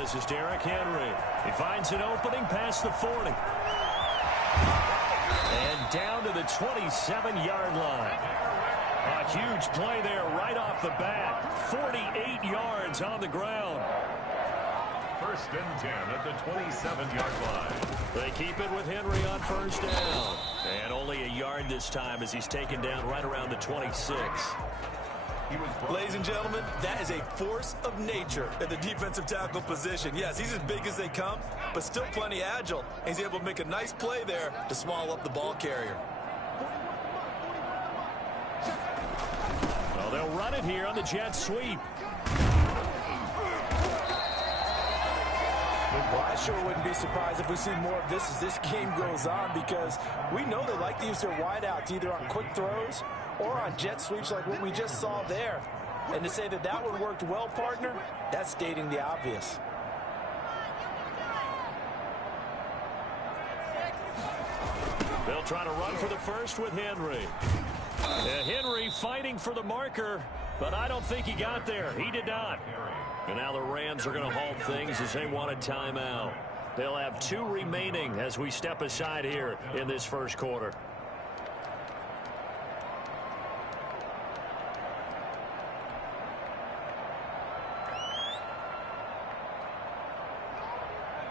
This is Derrick Henry. He finds an opening past the 40. And down to the 27-yard line. A huge play there right off the bat. 48 yards on the ground. First and 10 at the 27-yard line. They keep it with Henry on first down. And only a yard this time as he's taken down right around the 26. Ladies and gentlemen, that is a force of nature at the defensive tackle position. Yes, he's as big as they come, but still plenty agile. He's able to make a nice play there to swallow up the ball carrier. Well, they'll run it here on the jet sweep. Well, I sure wouldn't be surprised if we see more of this as this game goes on, because we know they like to use their wideouts either on quick throws or on jet sweeps like what we just saw there. And to say that that one worked well, partner, that's stating the obvious. They'll try to run for the first with Henry. Henry fighting for the marker, but I don't think he got there. He did not. And now the Rams are going to halt things as they want a timeout. They'll have 2 remaining as we step aside here in this first quarter.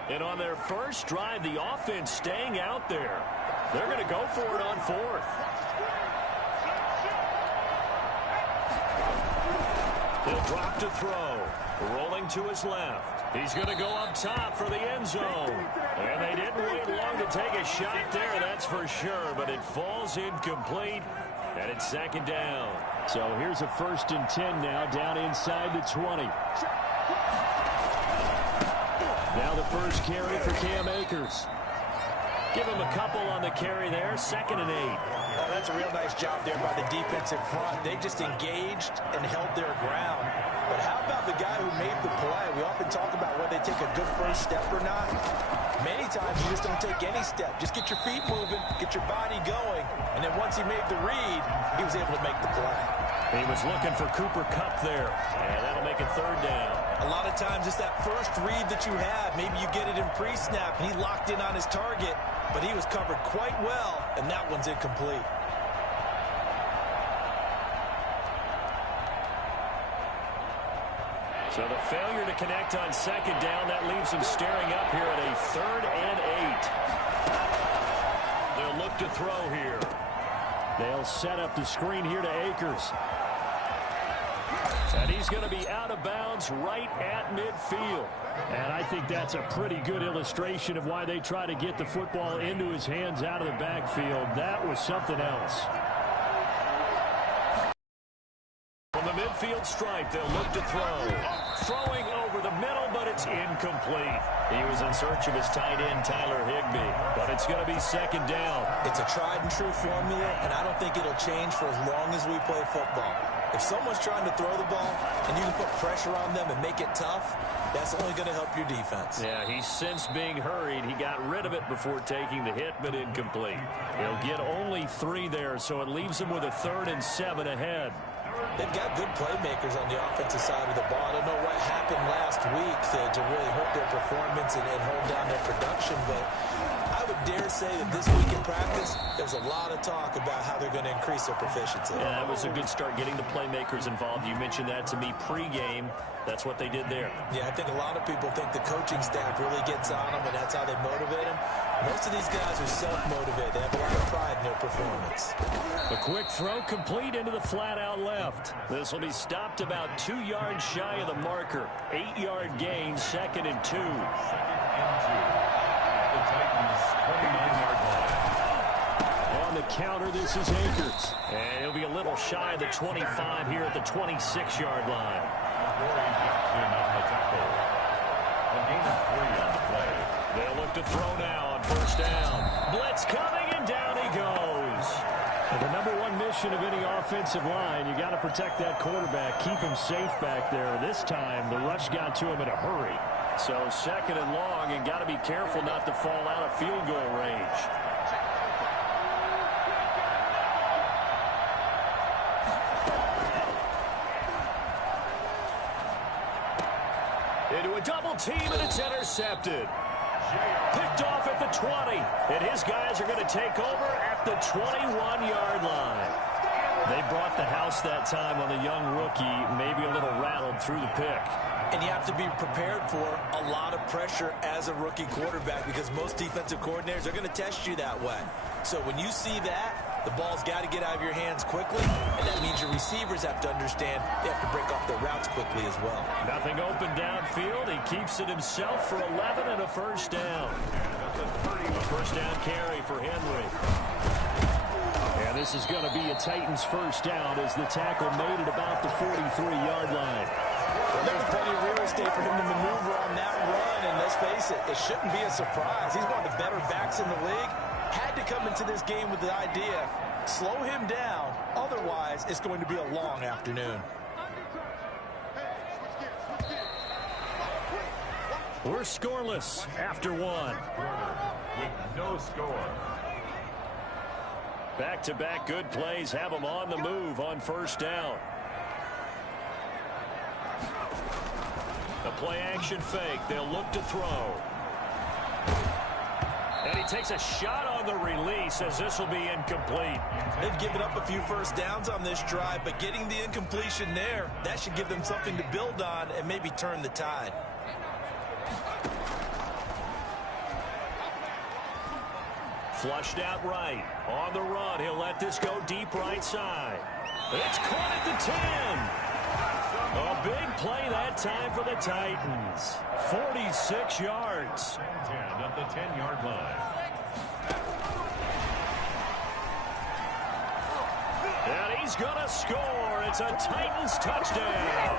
And on their first drive, the offense staying out there. They're going to go for it on 4th. He'll drop to throw. Rolling to his left. He's going to go up top for the end zone. And they didn't wait long to take a shot there, that's for sure. But it falls incomplete, and it's second down. So here's a 1st and 10 now, down inside the 20. Now the first carry for Cam Akers. Give him a couple on the carry there. 2nd and 8. Oh, that's a real nice job there by the defensive front. They just engaged and held their ground. But how about the guy who made the play? We often talk about whether they take a good first step or not. Many times you just don't take any step. Just get your feet moving, get your body going. And then once he made the read, he was able to make the play. He was looking for Cooper Kupp there. And that'll make it 3rd down. A lot of times it's that first read that you have. Maybe you get it in pre-snap, and he locked in on his target, but he was covered quite well, and that one's incomplete. So the failure to connect on 2nd down, that leaves him staring up here at a 3rd and 8. They'll look to throw here. They'll set up the screen here to Akers. And he's going to be out of bounds right at midfield. And I think that's a pretty good illustration of why they try to get the football into his hands out of the backfield. That was something else. From the midfield stripe, they'll look to throw. Throwing over the middle, but it's incomplete. He was in search of his tight end, Tyler Higbee. But it's going to be 2nd down. It's a tried-and-true formula, and I don't think it'll change for as long as we play football. If someone's trying to throw the ball and you can put pressure on them and make it tough, that's only going to help your defense. Yeah, he's since being hurried. He got rid of it before taking the hit, but incomplete. He'll get only 3 there, so it leaves him with a 3rd and 7 ahead. They've got good playmakers on the offensive side of the ball. I don't know what happened last week to really hurt their performance and hold down their production, but I would dare say that this week in practice, there's a lot of talk about how they're going to increase their proficiency. Yeah, that was a good start getting the playmakers involved. You mentioned that to me pregame. That's what they did there. Yeah, I think a lot of people think the coaching staff really gets on them, and that's how they motivate them. Most of these guys are self-motivated. They have a lot of pride in their performance. A quick throw complete into the flat-out left. This will be stopped about 2 yards shy of the marker. 8-yard gain, 2nd and 2. The Titans' 29-yard line. On the counter, this is Akers. And he'll be a little shy of the 25 here at the 26-yard line. Corey Jackson on the tackle. A gain of 3 on the play. They'll look to throw now on first down. Blitz coming, and down he goes. The #1 mission of any offensive line, you got to protect that quarterback, keep him safe back there. This time, the rush got to him in a hurry. So 2nd and long, and got to be careful not to fall out of field goal range. Into a double team, and it's intercepted. Picked off at the 20, and his guys are going to take over at the 21-yard line. They brought the house that time on the young rookie, maybe a little rattled through the pick. And you have to be prepared for a lot of pressure as a rookie quarterback because most defensive coordinators are going to test you that way. So when you see that, the ball's got to get out of your hands quickly, and that means your receivers have to understand they have to break off their routes quickly as well. Nothing open downfield. He keeps it himself for 11 and a first down. First down carry for Henry. And this is going to be a Titans first down as the tackle made it about the 43-yard line. Well, there's plenty of real estate for him to maneuver on that run, and let's face it, it shouldn't be a surprise. He's one of the better backs in the league. Had to come into this game with the idea, slow him down, otherwise it's going to be a long afternoon. We're scoreless after one. With no score. Back-to-back good plays have them on the move on first down. A play-action fake. They'll look to throw. And he takes a shot on the release as this will be incomplete. They've given up a few first downs on this drive, but getting the incompletion there, that should give them something to build on and maybe turn the tide. Flushed out right. On the run, he'll let this go deep right side. It's caught at the 10. A big play that time for the Titans. 46 yards. 10 at the 10-yard line. And he's going to score. It's a Titans touchdown.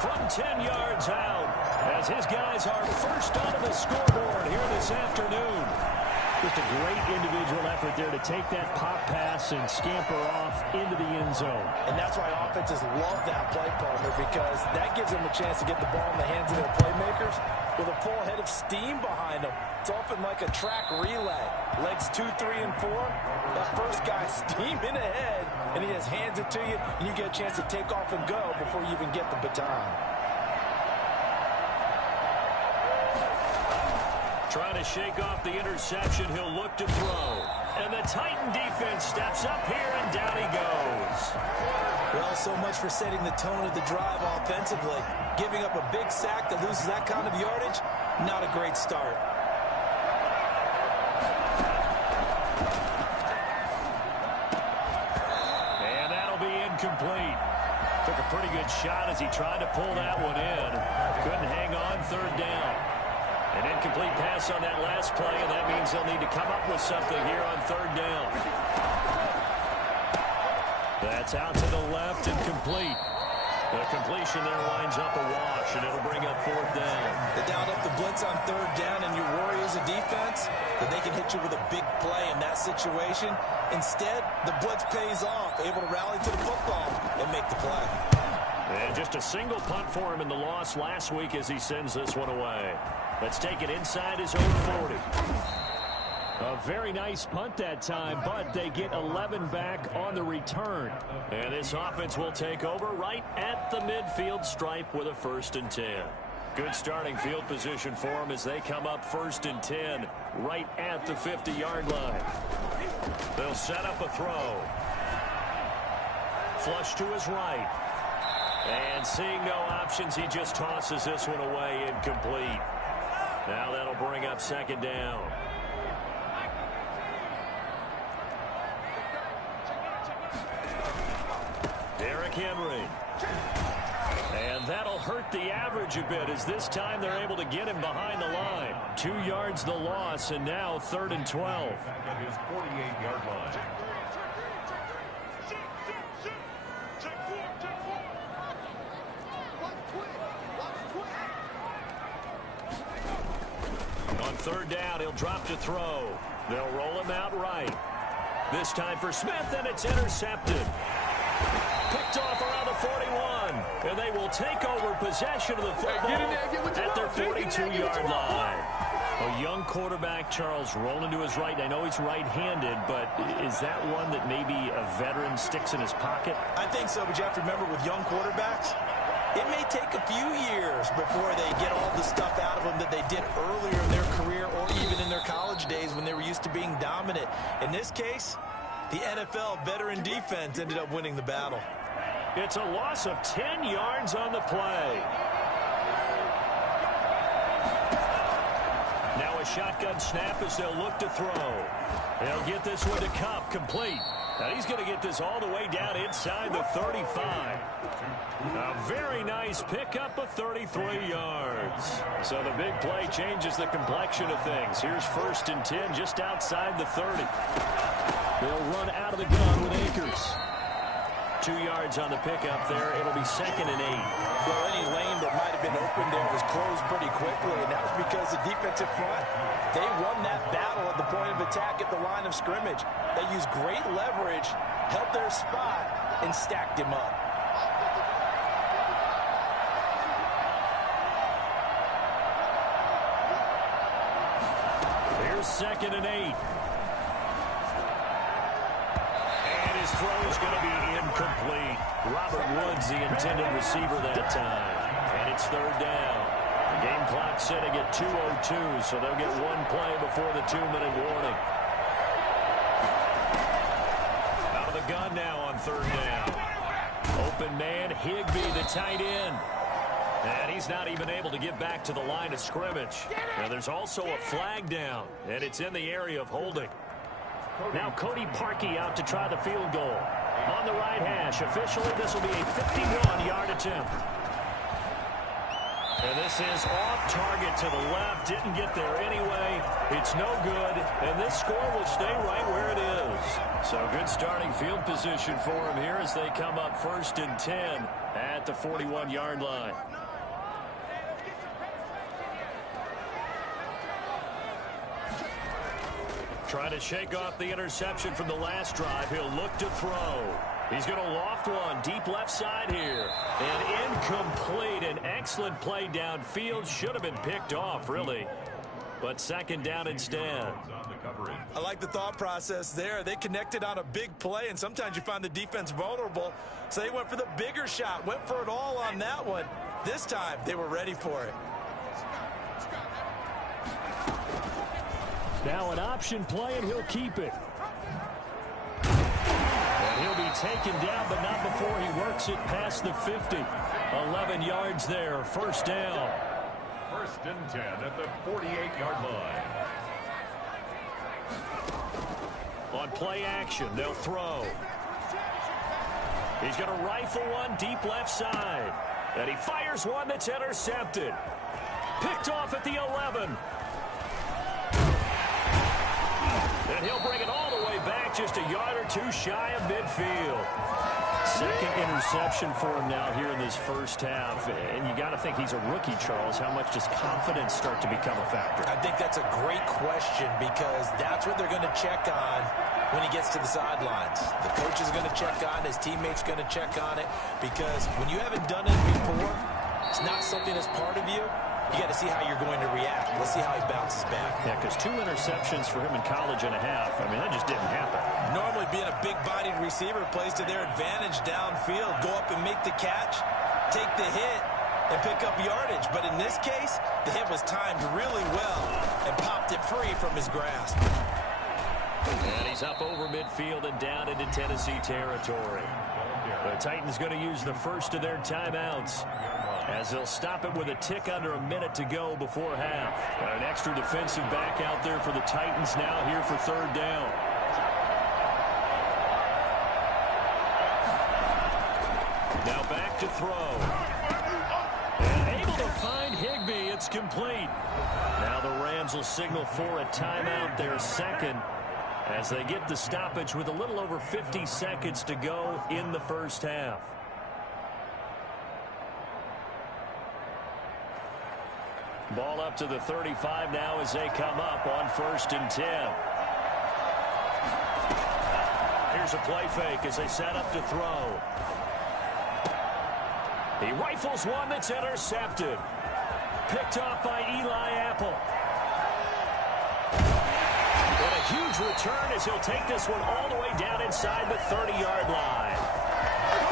From 10 yards out, as his guys are first onto the scoreboard here this afternoon. Just a great individual effort there to take that pop pass and scamper off into the end zone. And that's why offenses love that play, partner, because that gives them a chance to get the ball in the hands of their playmakers with a full head of steam behind them. It's often like a track relay. Legs 2, 3, and 4. That first guy steaming ahead, and he just hands it to you, and you get a chance to take off and go before you even get the baton. Trying to shake off the interception, he'll look to throw. And the Titan defense steps up here, and down he goes. Well, so much for setting the tone of the drive offensively. Giving up a big sack that loses that kind of yardage, not a great start. And that'll be incomplete. Took a pretty good shot as he tried to pull that one in. Couldn't hang on, third down. An incomplete pass on that last play, and that means they'll need to come up with something here on third down. That's out to the left and complete. The completion there winds up a wash, and it'll bring up fourth down. They dialed up the blitz on third down, and you worry as a defense that they can hit you with a big play in that situation. Instead, the blitz pays off, able to rally to the football and make the play. And just a single punt for him in the loss last week as he sends this one away. Let's take it inside his own 40. A very nice punt that time, but they get 11 back on the return. And this offense will take over right at the midfield stripe with a 1st and 10. Good starting field position for them as they come up 1st and 10 right at the 50-yard line. They'll set up a throw. Flush to his right. And seeing no options, he just tosses this one away incomplete. Now that'll bring up 2nd down. Derrick Henry. And that'll hurt the average a bit as this time they're able to get him behind the line. 2 yards the loss, and now 3rd and 12. Back at his 48-yard line. On 3rd down, he'll drop to throw. They'll roll him out right. This time for Smith, and it's intercepted. Picked off around the 41, and they will take over possession of the football at their 42-yard line. A young quarterback, Charles, rolling to his right. I know he's right-handed, but is that one that maybe a veteran sticks in his pocket? I think so, but you have to remember with young quarterbacks, it may take a few years before they get all the stuff out of them that they did earlier in their career or even in their college days when they were used to being dominant. In this case, the NFL veteran defense ended up winning the battle. It's a loss of 10 yards on the play. Now a shotgun snap as they'll look to throw. They'll get this one to Cup, complete. Now he's going to get this all the way down inside the 35. A very nice pickup of 33 yards. So the big play changes the complexion of things. Here's 1st and 10 just outside the 30. They'll run out of the gun with Akers. 2 yards on the pickup there. It'll be 2nd and 8. Well, any lane that might have been open there was closed pretty quickly, and that was because the defensive front, they won that battle at the point of attack at the line of scrimmage. They used great leverage, held their spot, and stacked him up. Here's 2nd and 8. His throw is going to be incomplete. Robert Woods, the intended receiver that time. And it's 3rd down. The game clock sitting at 2:02, so they'll get one play before the 2-minute warning. Out of the gun now on 3rd down. Open man, Higbee, the tight end. And he's not even able to get back to the line of scrimmage. Now there's also a flag down, and it's in the area of holding. Now Cody Parkey out to try the field goal. On the right hash, officially this will be a 51-yard attempt. And this is off target to the left. Didn't get there anyway. It's no good. And this score will stay right where it is. So good starting field position for him here as they come up 1st and 10 at the 41-yard line. Trying to shake off the interception from the last drive. He'll look to throw. He's going to loft one deep left side here. And incomplete. An excellent play downfield. Should have been picked off, really. But 2nd down instead. I like the thought process there. They connected on a big play, and sometimes you find the defense vulnerable. So they went for the bigger shot, went for it all on that one. This time, they were ready for it. Now an option play, and he'll keep it. And he'll be taken down, but not before he works it past the 50. 11 yards there, 1st down. 1st and 10 at the 48-yard line. On play action, they'll throw. He's going to rifle one deep left side. And he fires one that's intercepted. Picked off at the 11. And he'll bring it all the way back, just a yard or two shy of midfield. 2nd interception for him now here in this 1st half. And you got to think he's a rookie, Charles. How much does confidence start to become a factor? I think that's a great question because that's what they're going to check on when he gets to the sidelines. The coach is going to check on it. His teammates going to check on it because when you haven't done it before, it's not something that's part of you. You got to see how you're going to react. Let's see how he bounces back. Yeah, because 2 interceptions for him in college and a half. I mean, that just didn't happen. Normally being a big-bodied receiver plays to their advantage downfield. Go up and make the catch, take the hit, and pick up yardage. But in this case, the hit was timed really well and popped it free from his grasp. And he's up over midfield and down into Tennessee territory. The Titans going to use the first of their timeouts, as they'll stop it with a tick under a minute to go before half. An extra defensive back out there for the Titans now here for 3rd down. Now back to throw. And able to find Higbee. It's complete. Now the Rams will signal for a timeout, their 2nd, as they get the stoppage with a little over 50 seconds to go in the 1st half. Ball up to the 35 now as they come up on 1st and 10. Here's a play fake as they set up to throw. He rifles one that's intercepted. Picked off by Eli Apple. What a huge return as he'll take this one all the way down inside the 30-yard line.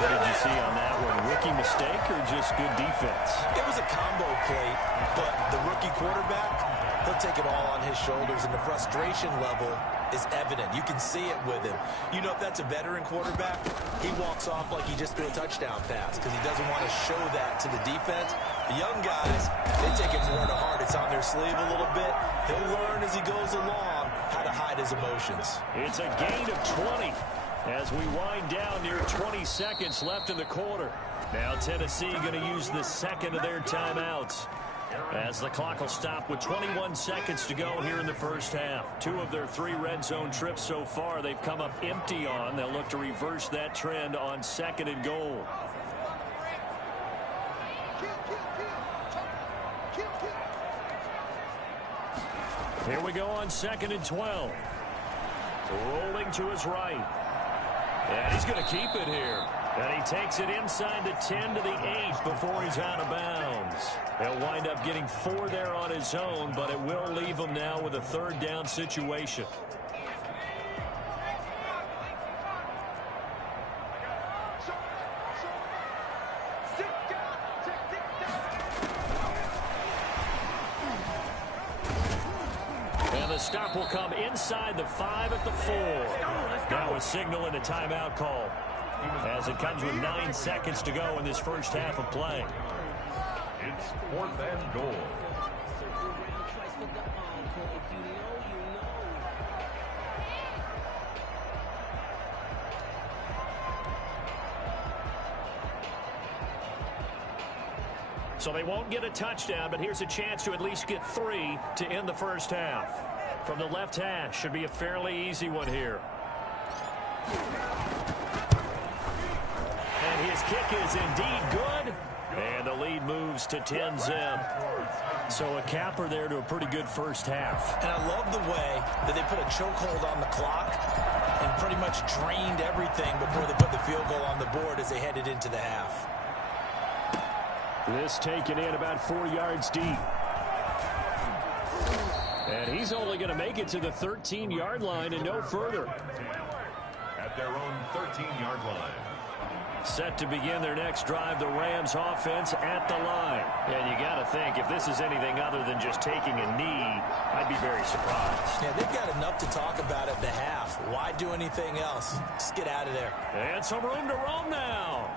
What did you see on that one? Rookie mistake or just good defense? It was a combo play, but the rookie quarterback, he'll take it all on his shoulders, and the frustration level is evident. You can see it with him. You know, if that's a veteran quarterback, he walks off like he just threw a touchdown pass because he doesn't want to show that to the defense. The young guys, they take it more to heart. It's on their sleeve a little bit. He'll learn as he goes along how to hide his emotions. It's a gain of 20 as we wind down near 20 seconds left in the quarter. Now Tennessee going to use the second of their timeouts, as the clock will stop with 21 seconds to go here in the first half. 2 of their 3 red zone trips so far they've come up empty on. They'll look to reverse that trend on 2nd and goal. Here we go on 2nd and 12. Rolling to his right. And he's going to keep it here. And he takes it inside the 10 to the 8 before he's out of bounds. He'll wind up getting 4 there on his own, but it will leave him now with a 3rd down situation. And the stop will come inside the 5 at the 4. Now a signal and a timeout call, as it comes with 9 seconds to go in this first half of play. It's 4th and goal. So they won't get a touchdown, but here's a chance to at least get 3 to end the first half. From the left hash, should be a fairly easy one here. And his kick is indeed good. And the lead moves to 10-zip. So a capper there to a pretty good first half. And I love the way that they put a chokehold on the clock and pretty much drained everything before they put the field goal on the board as they headed into the half. This taken in about 4 yards deep. And he's only going to make it to the 13-yard line and no further. At their own 13-yard line. Set to begin their next drive, the Rams offense at the line. And you got to think, if this is anything other than just taking a knee, I'd be very surprised. Yeah, they've got enough to talk about at the half. Why do anything else? Just get out of there. And some room to roam now.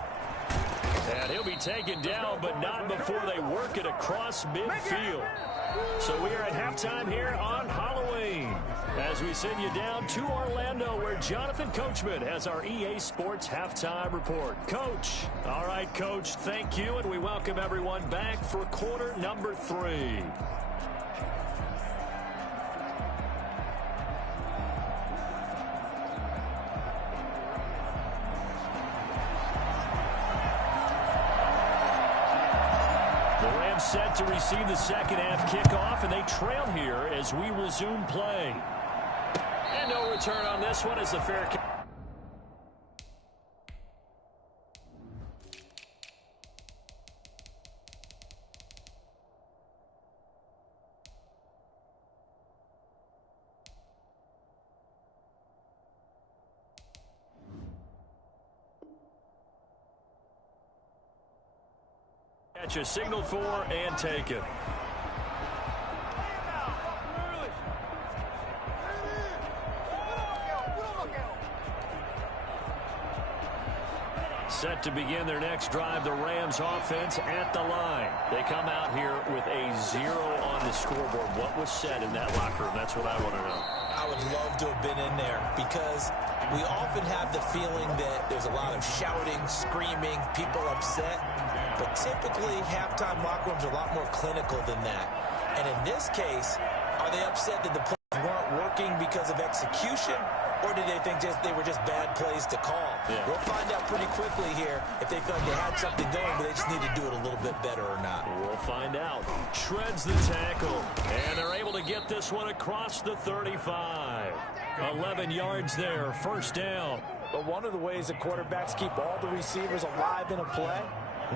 And he'll be taken down, but not before they work it across midfield. So we are at halftime here on Halloween, as we send you down to Orlando, where Jonathan Coachman has our EA Sports Halftime Report. Coach. All right, Coach, thank you, and we welcome everyone back for quarter number 3. Set to receive the second half kickoff, and they trail here as we resume play. And no return on this one as the fair catch. Catch is signaled for and taken. Set to begin their next drive, the Rams offense at the line. They come out here with a 0 on the scoreboard. What was said in that locker room? That's what I want to know. I would love to have been in there, because we often have the feeling that there's a lot of shouting, screaming, people upset. But typically, halftime locker rooms are a lot more clinical than that. And in this case, are they upset that the plays weren't working because of execution, or did they think they were just bad plays to call? Yeah. We'll find out pretty quickly here if they felt they had something going, but they just need to do it a little bit better or not. We'll find out. Shreds the tackle, and they're able to get this one across the 35. 11 yards there, first down. But one of the ways that quarterbacks keep all the receivers alive in a play,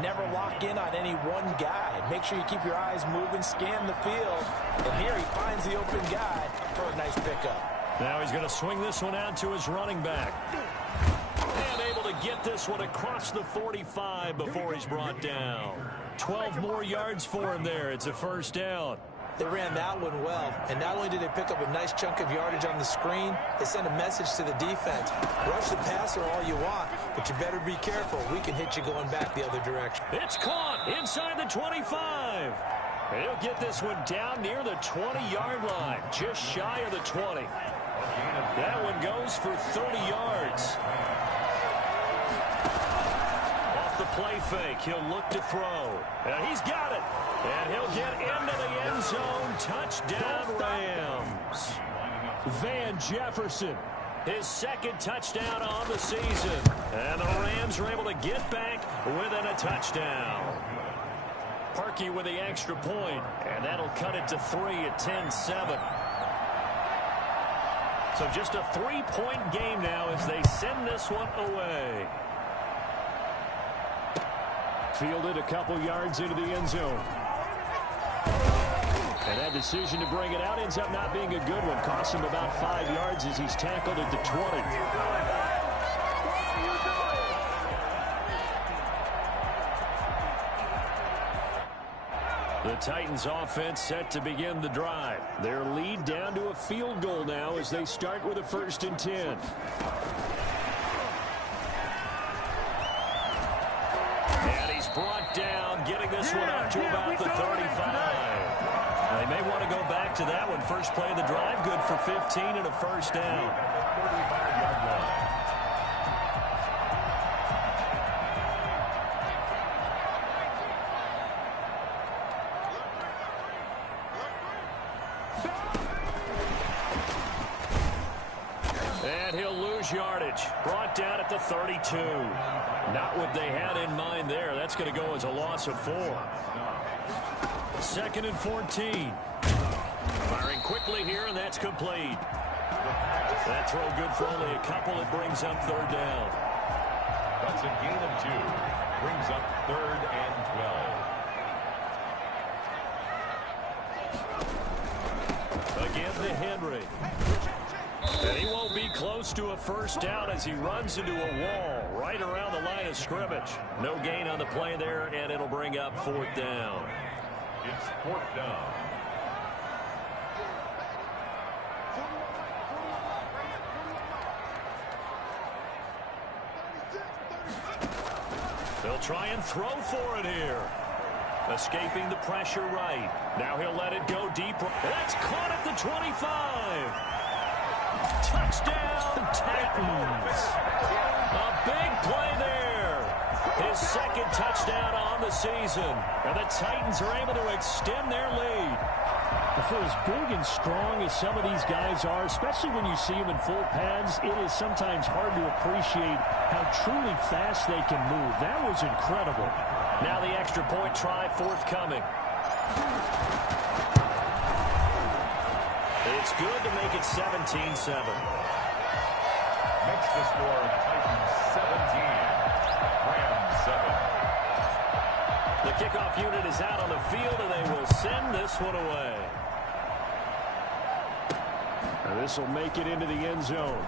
never lock in on any one guy. Make sure you keep your eyes moving, scan the field. And here he finds the open guy for a nice pickup. Now he's going to swing this one out to his running back. And able to get this one across the 45 before he's brought down. 12 more yards for him there. It's a first down. They ran that one well, and not only did they pick up a nice chunk of yardage on the screen, they sent a message to the defense. Rush the passer all you want, but you better be careful. We can hit you going back the other direction. It's caught inside the 25. He'll get this one down near the 20-yard line, just shy of the 20. That one goes for 30 yards. Off the play fake, he'll look to throw. And he's got it. And he'll get into the end zone. Touchdown, Rams. Van Jefferson, his second touchdown on the season. And the Rams are able to get back within a touchdown. Parkey with the extra point, and that'll cut it to 3 at 10-7. So just a 3-point game now as they send this one away. Fielded a couple yards into the end zone. And that decision to bring it out ends up not being a good one. Costs him about 5 yards as he's tackled at the 20. The Titans offense set to begin the drive. Their lead down to a field goal now as they start with a 1st and 10. And he's brought down, getting this one up to about the 35. They may want to go back to that one. First play of the drive, good for 15 and a first down. And he'll lose yardage. Brought down at the 32. Not what they had in mind there. That's going to go as a loss of 4. 2nd and 14. Firing quickly here, and that's complete. That throw good for only a couple. It brings up 3rd down. That's a gain of 2. Brings up 3rd and 12. Again to Henry. And he won't be close to a first down as he runs into a wall right around the line of scrimmage. No gain on the play there, and it'll bring up 4th down. It's 4th down. They'll try and throw for it here. Escaping the pressure right. Now he'll let it go deep. That's caught at the 25. Touchdown, Titans. A big play there. His 2nd touchdown on the season. And the Titans are able to extend their lead. For as big and strong as some of these guys are, especially when you see them in full pads, it is sometimes hard to appreciate how truly fast they can move. That was incredible. Now the extra point try forthcoming. It's good to make it 17-7. Makes the score Titans 17. Rams 7. The kickoff unit is out on the field, and they will send this one away. And this will make it into the end zone.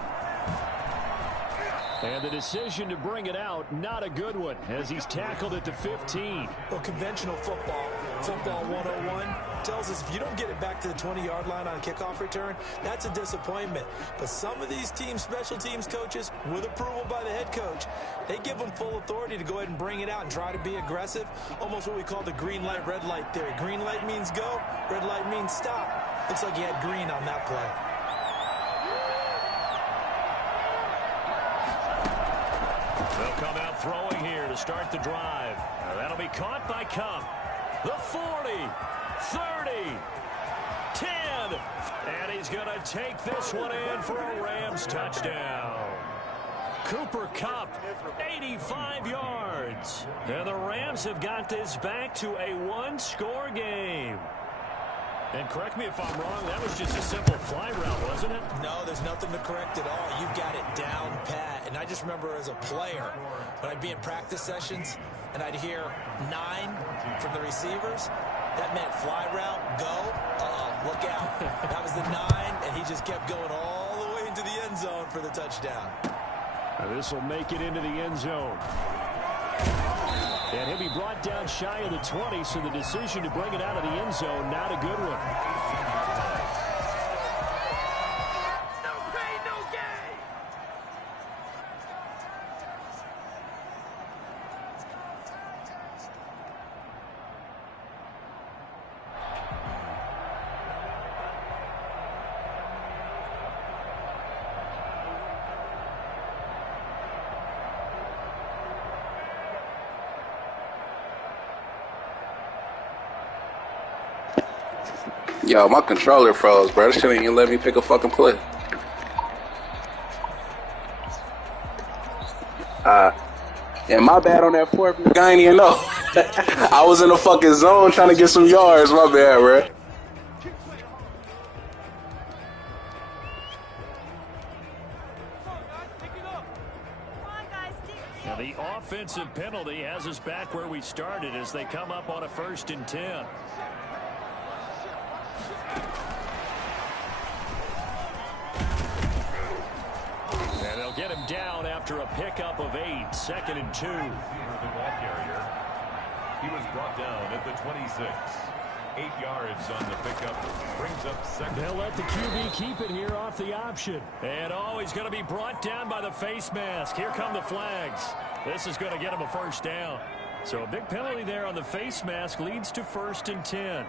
And the decision to bring it out, not a good one, as he's tackled at the 15. Well, conventional football 101, tells us if you don't get it back to the 20-yard line on a kickoff return, that's a disappointment. But some of these teams, special teams coaches, with approval by the head coach, they give them full authority to go ahead and bring it out and try to be aggressive, almost what we call the green light, red light theory. Green light means go, red light means stop. Looks like he had green on that play. They'll come out throwing here to start the drive. That'll be caught by Cup. The 40, 30, 10. And he's going to take this one in for a Rams touchdown. Cooper Kupp, 85 yards. And the Rams have got this back to a one-score game. And correct me if I'm wrong, that was just a simple fly route, wasn't it? No, there's nothing to correct at all. You've got it down pat. And I just remember as a player, when I'd be in practice sessions and I'd hear 9 from the receivers, that meant fly route, go, look out. That was the 9, and he just kept going all the way into the end zone for the touchdown. And this will make it into the end zone. And he'll be brought down shy of the 20, so the decision to bring it out of the end zone, not a good one. No pain, no gain. Yo, my controller froze, bro. This shit ain't even let me pick a fucking play. Yeah, my bad on that fourth. I ain't even know. I was in the fucking zone trying to get some yards. My bad, bro. Now the offensive penalty has us back where we started as they come up on a 1st and 10. And they'll get him down after a pickup of 8, 2nd and 2. The ball carrier. He was brought down at the 26. 8 yards on the pickup. Brings up 2nd. They'll let the QB keep it here off the option. And he's going to be brought down by the face mask. Here come the flags. This is going to get him a 1st down. So a big penalty there on the face mask leads to 1st and 10.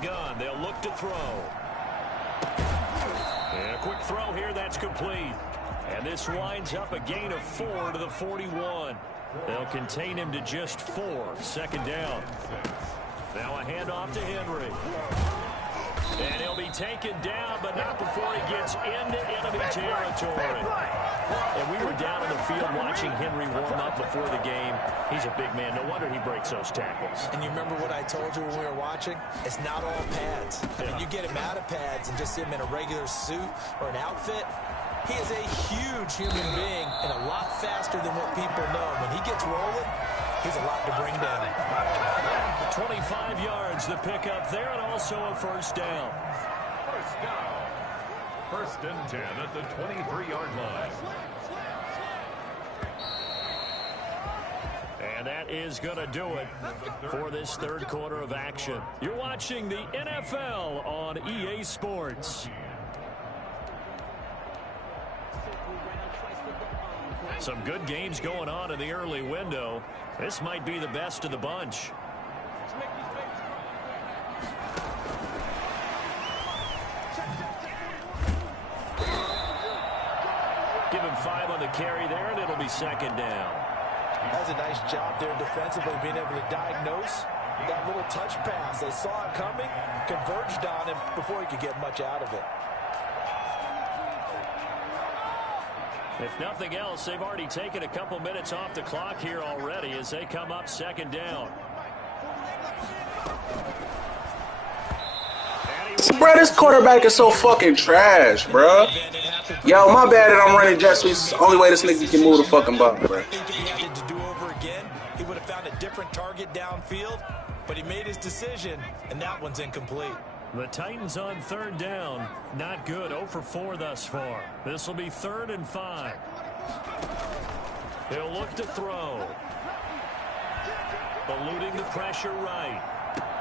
Gun. They'll look to throw. And a quick throw here. That's complete. And this winds up a gain of 4 to the 41. They'll contain him to just 4. 2nd down. Now a handoff to Henry. And he'll be taken down, but not before he gets into enemy territory. And we were down in the field watching Henry warm up before the game. He's a big man. No wonder he breaks those tackles. And you remember what I told you when we were watching? It's not all pads. I mean, you get him out of pads and just see him in a regular suit or an outfit. He is a huge human being and a lot faster than what people know. When he gets rolling, he's a lot to bring down. 25 yards the pickup there, and also a 1st down. 1st down. 1st and 10 at the 23-yard line. And that is going to do it for this 3rd quarter of action. You're watching the NFL on EA Sports. Some good games going on in the early window. This might be the best of the bunch. Give him 5 on the carry there, and it'll be 2nd down. That's a nice job there defensively, being able to diagnose that little touch pass. They saw it coming, converged on him before he could get much out of it. If nothing else, they've already taken a couple minutes off the clock here already as they come up 2nd down. Bro, this quarterback is so fucking trash, bro. Yo, my bad that I'm running jet sweeps. It's the only way this nigga can move the fucking ball, bro. I think if he had it to do over again, he would have found a different target downfield, but he made his decision, and that one's incomplete. The Titans on 3rd down. Not good. 0 for 4 thus far. This will be 3rd and 5. He'll look to throw. Eluding the pressure right.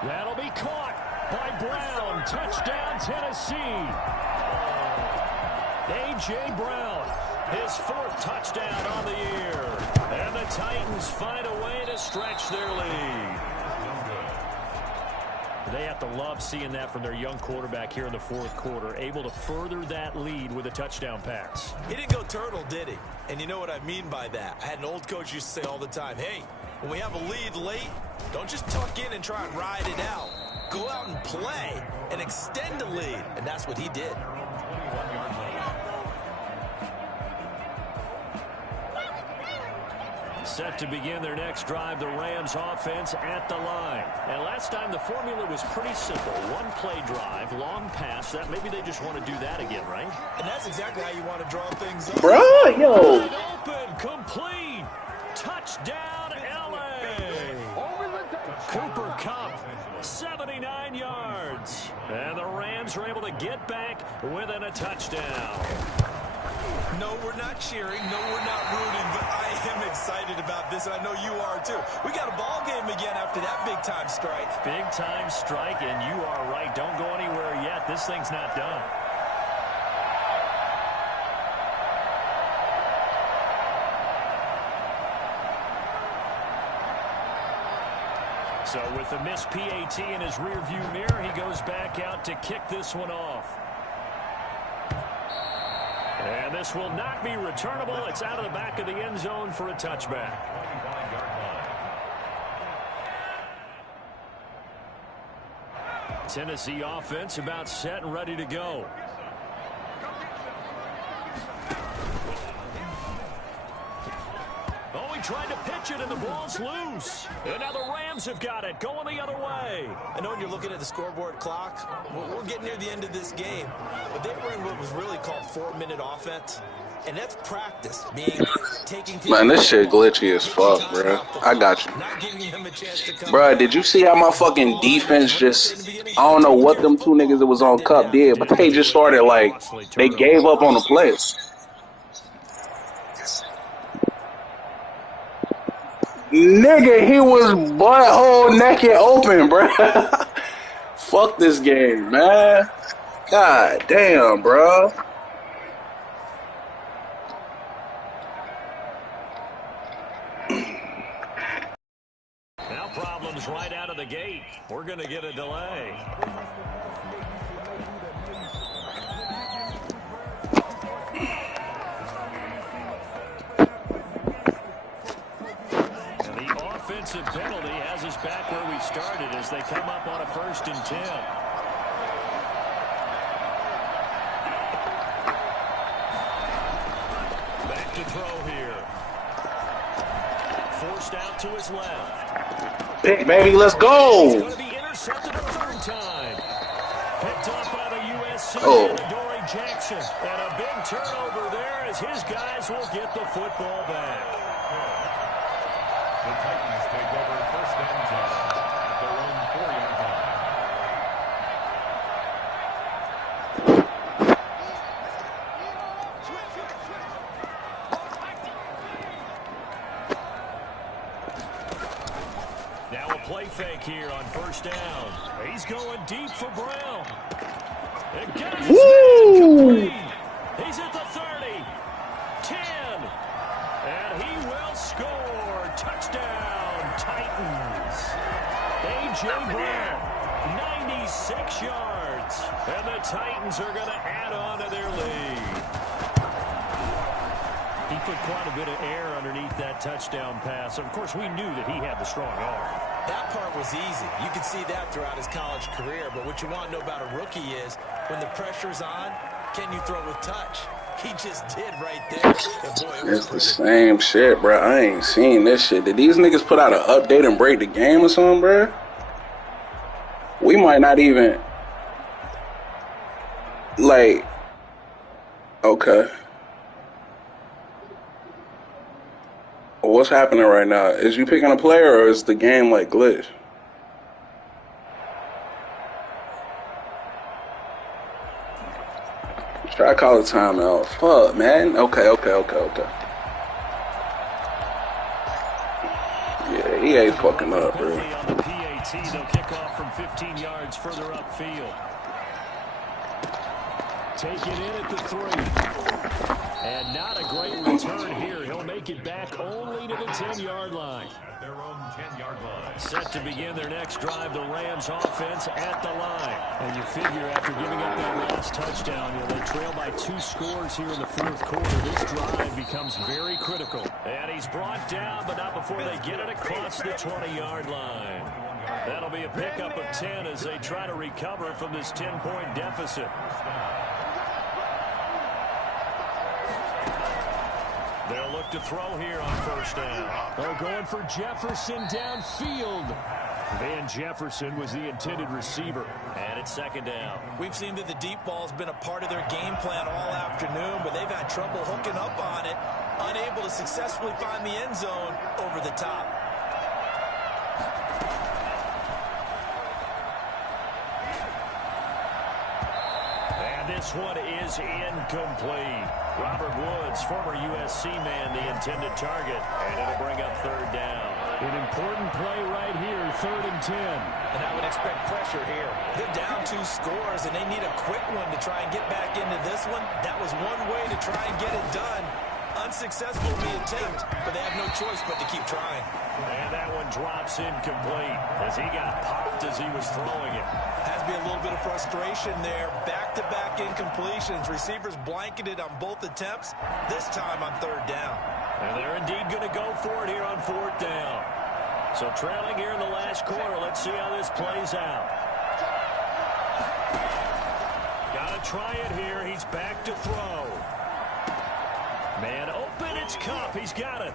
That'll be caught by Brown. Touchdown, Tennessee. A.J. Brown, his 4th touchdown on the year. And the Titans find a way to stretch their lead. They have to love seeing that from their young quarterback here in the 4th quarter, able to further that lead with a touchdown pass. He didn't go turtle, did he? And you know what I mean by that. I had an old coach used to say all the time, hey, when we have a lead late, don't just tuck in and try and ride it out. Go out and play and extend the lead. And that's what he did. Set to begin their next drive, the Rams offense at the line. And last time the formula was pretty simple. One play drive, long pass. That maybe they just want to do that again, right? And that's exactly how you want to draw things up. Bruh, yo. Wide open, complete. Touchdown, L.A. Cooper Kupp, 79 yards. And the Rams are able to get back within a touchdown. No, we're not cheering. No, we're not rooting. But I am excited about this, and I know you are too. We got a ball game again after that big-time strike. Big-time strike, and you are right. Don't go anywhere yet. This thing's not done. So with the missed PAT in his rearview mirror, he goes back out to kick this one off. And this will not be returnable. It's out of the back of the end zone for a touchback. Tennessee offense about set and ready to go. Oh, he tried to pitch it, and the ball's loose. And now the Rams have got it, going the other way. I know when you're looking at the scoreboard clock, we're getting near the end of this game. But they were in what was really called 4-minute offense. And that's practice, Man, this shit glitchy as fuck, bro. I got you. Bro, did you see how my fucking defense just, I don't know what them two niggas that was on Cup did, but they just started like, they gave up on the play. Nigga, he was butthole naked open, bro. Fuck this game, man. God damn, bro. Now problems right out of the gate. We're going to get a delay. And the offensive penalty has us back where we started as they come up on a 1st and 10. Back to throw here. Forced out to his left. Pick, baby, let's go. He's going to be intercepted a 3rd time. Picked up by the USC Adoree Jackson. And a big turnover there as his guys will get the football back. The Titans take over 1st and 10 at their own 4-yard line. Now a play fake here on 1st down. He's going deep for Brown. And got his man complete. He's at the 30, 10, and he will score. Touchdown, Titans. A.J. Brown, 96 yards. And the Titans are going to add on to their lead. He put quite a bit of air underneath that touchdown pass. Of course, we knew that he had the strong arm. That part was easy. You could see that throughout his college career. But what you want to know about a rookie is when the pressure's on, can you throw with touch? He just did right there. And boy, it was It's the same shit, bro. I ain't seen this shit. Did these niggas put out an update and break the game or something, bro? We might not even, like, okay. What's happening right now? Is you picking a player or is the game like glitch? Try to call a timeout. Fuck, man. Okay. Yeah, he ain't fucking up, bro. On the PAT, they'll kick off from 15 yards further upfield. Take it in at the 3. And not a great return here. He'll make it back only to the 10-yard line. At their own 10-yard line. Set to begin their next drive, the Rams offense at the line. And you figure after giving up that last touchdown, they trail by 2 scores here in the 4th quarter. This drive becomes very critical. And he's brought down, but not before they get it across the 20-yard line. That'll be a pickup of 10 as they try to recover from this 10-point deficit. They'll look back to throw here on first down. Oh, going for Jefferson downfield. Van Jefferson was the intended receiver. And it's second down. We've seen that the deep ball's been a part of their game plan all afternoon, but they've had trouble hooking up on it, unable to successfully find the end zone over the top. And this one is incomplete. Robert Woods, former USC man, the intended target, and it'll bring up third down. An important play right here, 3rd and 10. And I would expect pressure here. They're down 2 scores, and they need a quick one to try and get back into this one. That was one way to try and get it done. Unsuccessful in the attempt, but they have no choice but to keep trying. And that one drops incomplete as he got popped as he was throwing it. Has to be a little bit of frustration there. Back-to-back incompletions. Receivers blanketed on both attempts, this time on 3rd down. And they're indeed going to go for it here on 4th down. So trailing here in the last quarter. Let's see how this plays out. Got to try it here. He's back to throw. Man open. It's Kupp. He's got it.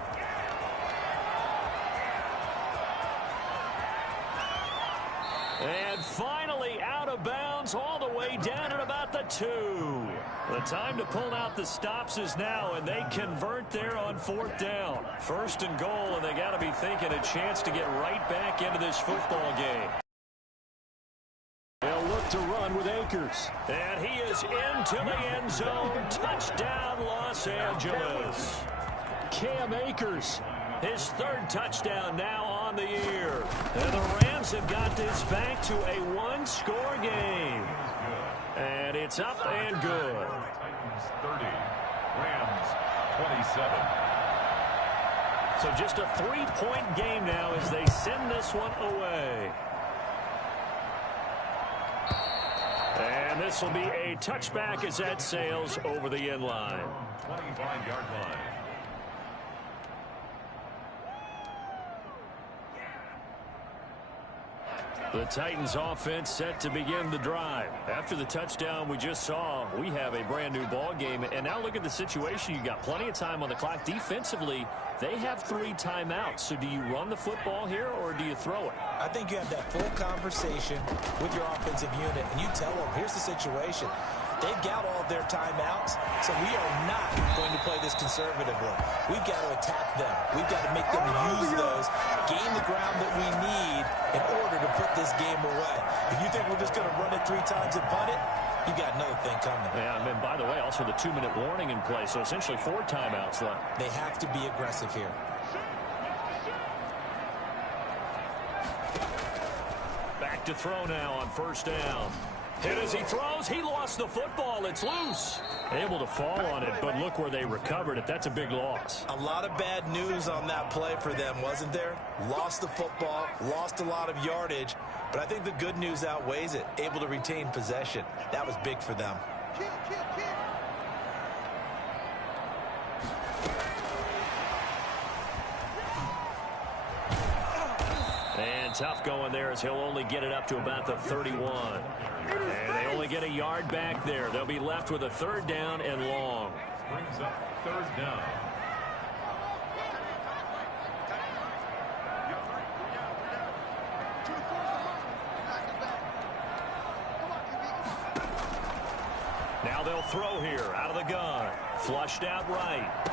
And finally out of bounds all the way down at about the 2. The time to pull out the stops is now, and they convert there on 4th down. 1st and goal, and they got to be thinking a chance to get right back into this football game. They'll look to run with Akers. And he is into the end zone. Touchdown, Los Angeles. Cam Akers. His 3rd touchdown now on the year. And the Rams have got this back to a 1-score game. And it's up and good. Titans 30, Rams 27. So just a 3-point game now as they send this one away. And this will be a touchback as that sails over the end line. 25-yard line. The Titans offense set to begin the drive. After the touchdown we just saw, we have a brand new ball game. And now look at the situation. You got plenty of time on the clock. Defensively, they have 3 timeouts. So do you run the football here or do you throw it? I think you have that full conversation with your offensive unit, and you tell them, here's the situation. They've got all of their timeouts, so we are not going to play this conservatively. We've got to attack them. We've got to make them use those, gain the ground that we need in order to put this game away. If you think we're just going to run it 3 times and punt it, you got another thing coming. Yeah, and then, by the way, also the 2-minute warning in play, so essentially 4 timeouts left. They have to be aggressive here. Back to throw now on 1st down. And as he throws, he lost the football. It's loose. Able to fall on it, but look where they recovered it. That's a big loss. A lot of bad news on that play for them, wasn't there? Lost the football, lost a lot of yardage, but I think the good news outweighs it. Able to retain possession. That was big for them. And tough going there as he'll only get it up to about the 31. And they only get a yard back there. They'll be left with a 3rd down and long. Brings up 3rd down. Now they'll throw here out of the gun. Flushed out right.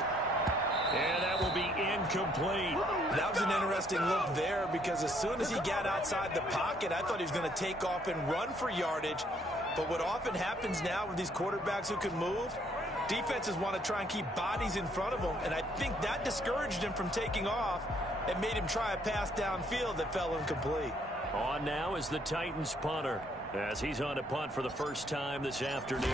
And that will be incomplete. That was an interesting look there because as soon as he got outside the pocket, I thought he was going to take off and run for yardage. But what often happens now with these quarterbacks who can move, defenses want to try and keep bodies in front of them. And I think that discouraged him from taking off and made him try a pass downfield that fell incomplete. On now is the Titans punter as he's on to punt for the first time this afternoon.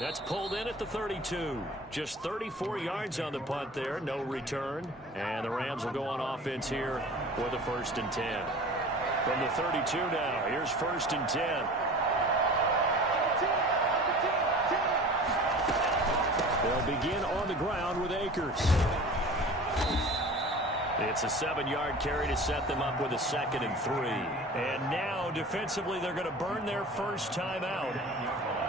That's pulled in at the 32. Just 34 yards on the punt there. No return. And the Rams will go on offense here with a 1st and 10. From the 32 now, here's 1st and 10. They'll begin on the ground with Akers. It's a 7-yard carry to set them up with a 2nd and 3. And now defensively they're going to burn their first time out.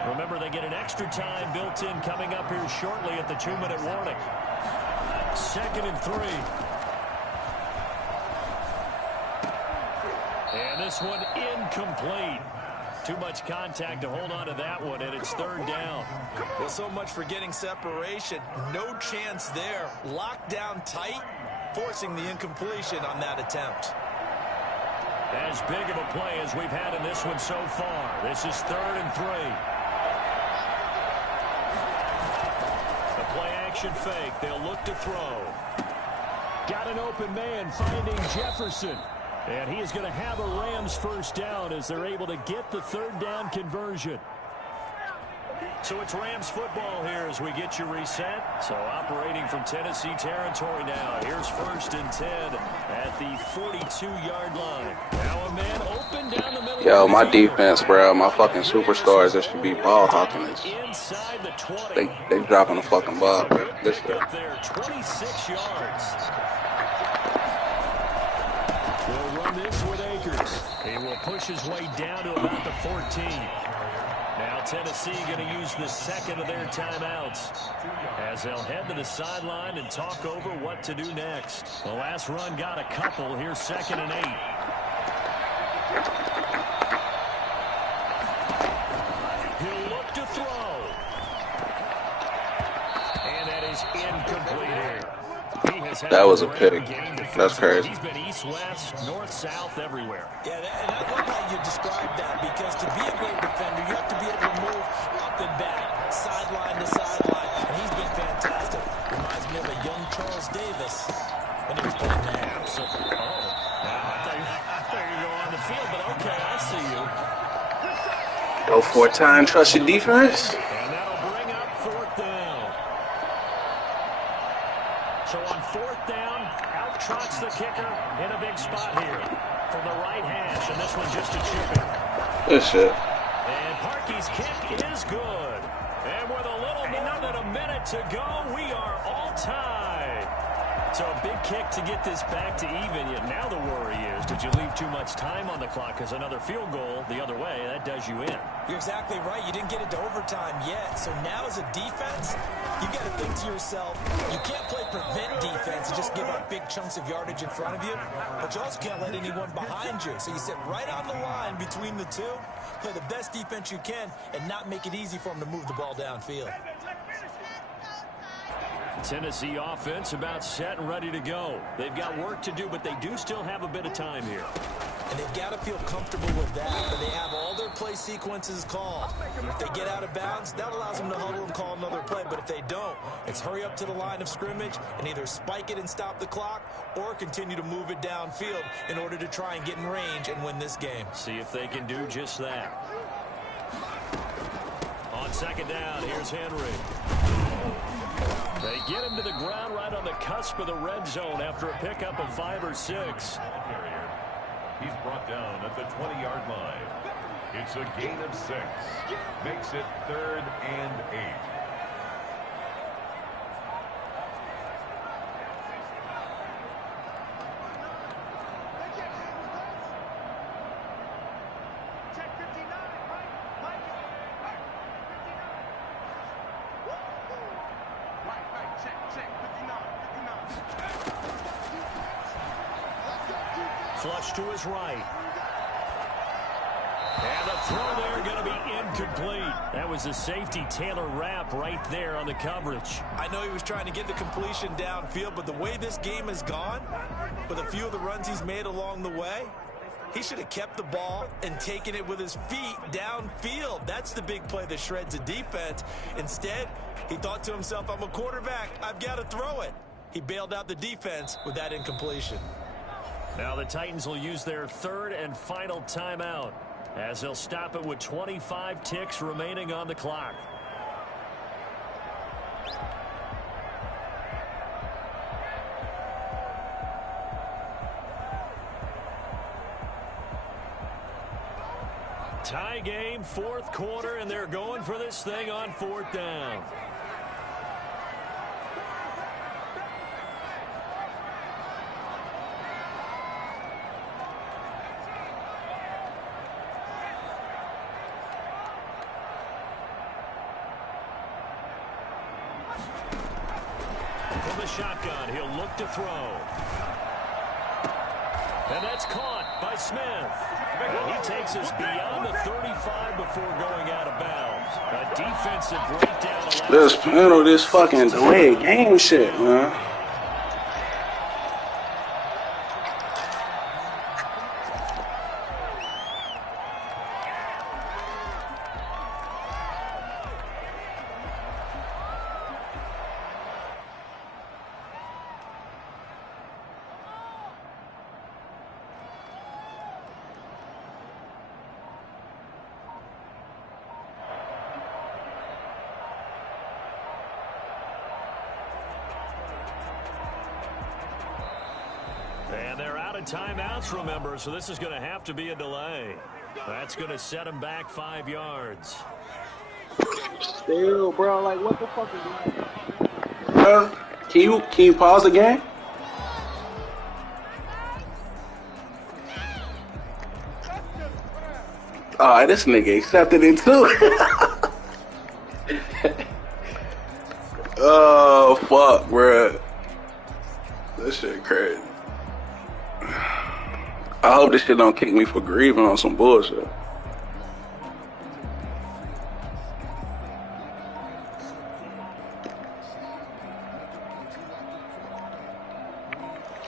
Remember, they get an extra time built in coming up here shortly at the 2-minute warning. 2nd and 3. And this one incomplete. Too much contact to hold on to that one, and it's 3rd down. Well, so much for getting separation. No chance there. Locked down tight, forcing the incompletion on that attempt. As big of a play as we've had in this one so far. This is 3rd and 3. The play-action fake. They'll look to throw. Got an open man finding Jefferson. And he is going to have a Rams 1st down as they're able to get the 3rd down conversion. So it's Rams football here as we get you reset. So operating from Tennessee territory now. Here's 1st and 10 at the 42-yard line. Now a man open down the middle. Yo, my defense, bro, my fucking superstars that should be ball hawking this. Inside the 20. They dropping the fucking ball, bro. This up there, 26 yards. They'll run this with Akers. He will push his way down to about the 14. Now Tennessee going to use the 2nd of their timeouts as they'll head to the sideline and talk over what to do next. The last run got a couple. Here's 2nd and 8. He'll look to throw. And that is incomplete here. That was a pick. That's crazy. He's been east, west, north, south, everywhere. Yeah, and I love how you described that, because to be a great defender, you have to be able to move up and back, sideline to sideline, and he's been fantastic. Reminds me of a young Charles Davis when he was playing there. Absolutely. Oh, I thought you go on the field, but okay, I see you. Go for it, time. Trust your defense. And that'll bring up 4th down. So on 4th down, out trots the kicker in a big spot here from the right hash, and this one just a chipping. Good shit. And Parkey's kick is good. And with a little more than a minute to go, we are all tied. So a big kick to get this back to even. Yet now the worry is, did you leave too much time on the clock? Because another field goal the other way, that does you in. You're exactly right. You didn't get it to overtime yet. So now as a defense, you've got to think to yourself, you can't play prevent defense and just give up big chunks of yardage in front of you, but you also can't let anyone behind you. So you sit right on the line between the two, play the best defense you can, and not make it easy for them to move the ball downfield. Tennessee offense about set and ready to go. They've got work to do, but they do still have a bit of time here. And they've got to feel comfortable with that, but they have all their play sequences called. If they get out of bounds, that allows them to huddle and call another play, but if they don't, it's hurry up to the line of scrimmage and either spike it and stop the clock or continue to move it downfield in order to try and get in range and win this game. See if they can do just that. On 2nd down, here's Henry. They get him to the ground right on the cusp of the red zone after a pickup of 5 or 6. He's brought down at the 20-yard line. It's a gain of 6. Makes it 3rd and 8. Flush to his right. And the throw there going to be incomplete. That was a safety Taylor Rapp right there on the coverage. I know he was trying to get the completion downfield, but the way this game has gone, with a few of the runs he's made along the way, he should have kept the ball and taken it with his feet downfield. That's the big play that shreds a defense. Instead, he thought to himself, I'm a quarterback, I've got to throw it. He bailed out the defense with that incompletion. Now the Titans will use their 3rd and final timeout as they'll stop it with 25 ticks remaining on the clock. Tie game, 4th quarter, and they're going for this thing on 4th down. From the shotgun, he'll look to throw. And that's caught by Smith. Well, he takes us beyond the 35 before going out of bounds. A defensive breakdown. This panel, this fucking delayed game shit, man. And they're out of timeouts, remember, so this is going to have to be a delay. That's going to set them back 5 yards. Still, bro, like, what the fuck is that? Can you pause the game? Oh, this nigga accepted it too. Oh, fuck, bro. This shit crazy. I hope this shit don't kick me for grieving on some bullshit.